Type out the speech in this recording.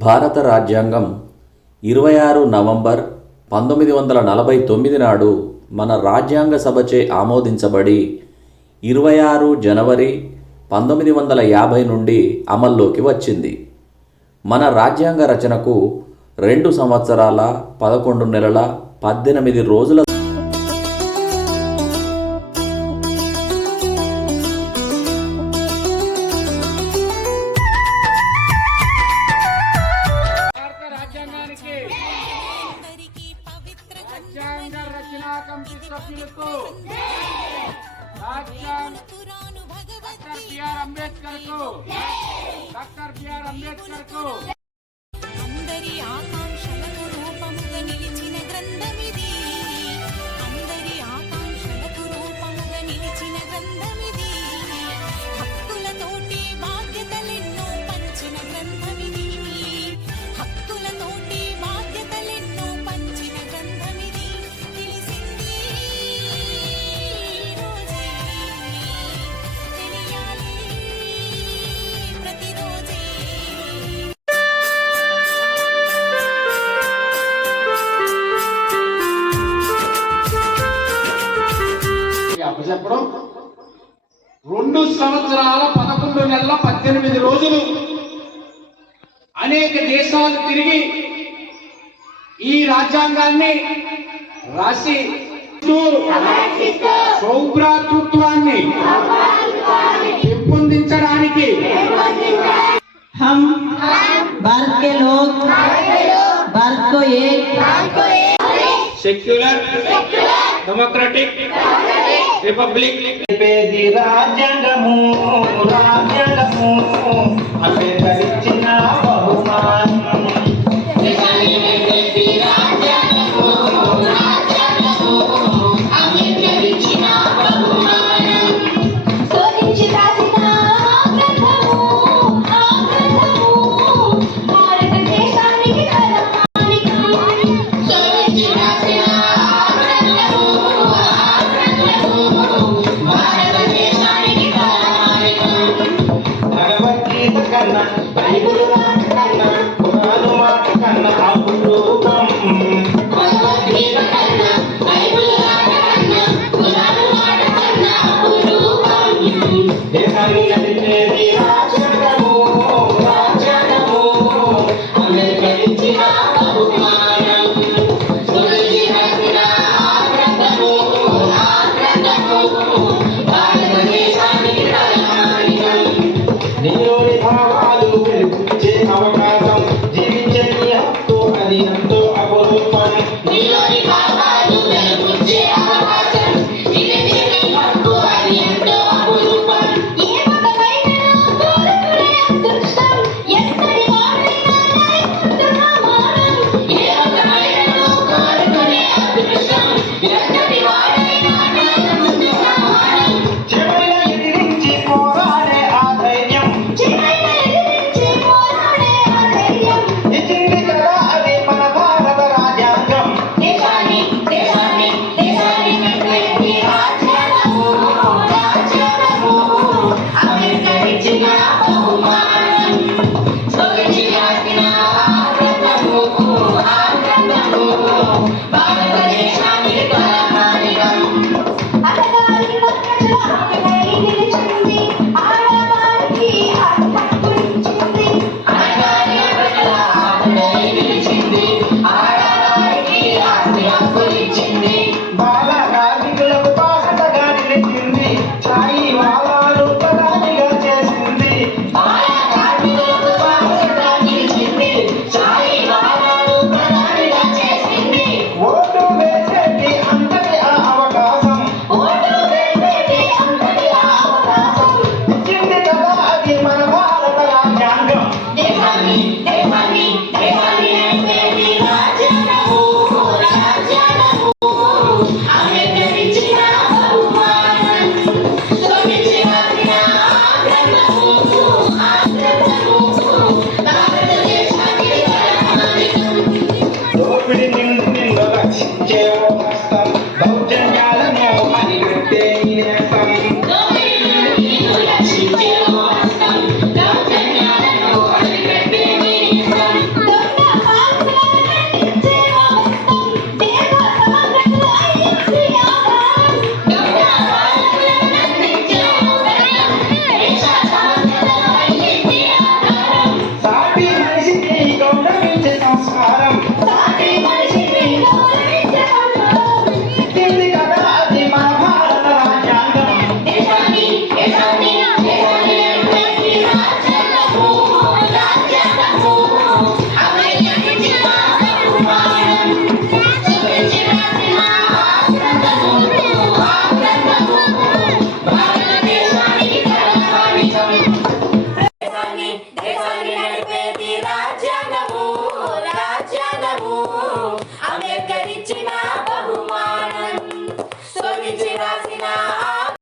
భారత రాజ్యాంగం ఇరవై ఆరు నవంబర్ పంతొమ్మిది వందల నలభై తొమ్మిది నాడు మన రాజ్యాంగ సభచే ఆమోదించబడి ఇరవై ఆరు జనవరి పంతొమ్మిది వందల యాభై నుండి అమల్లోకి వచ్చింది. మన రాజ్యాంగ రచనకు రెండు సంవత్సరాల పదకొండు నెలల పద్దెనిమిది రోజుల अंबेडकर विश्वस्तु डॉक्टर बी आर अंबेडकर को। डॉक्टर बी आर अंबेडकर को। రెండు సంవత్సరాల పదకొండు నెలల పద్దెనిమిది రోజులు అనేక దేశాలు తిరిగి ఈ రాజ్యాంగాన్ని రాసి సౌభ్రాతృత్వాన్ని పెంపొందించడానికి हम भारत के लोग भारत को एक సెక్యులర్ డెమోక్రటిక్ రిపబ్లిక్ రాజ్యాంగము రాజ్యాంగము అంబేద్కరిచ్చిన Deja mi la primera Bye.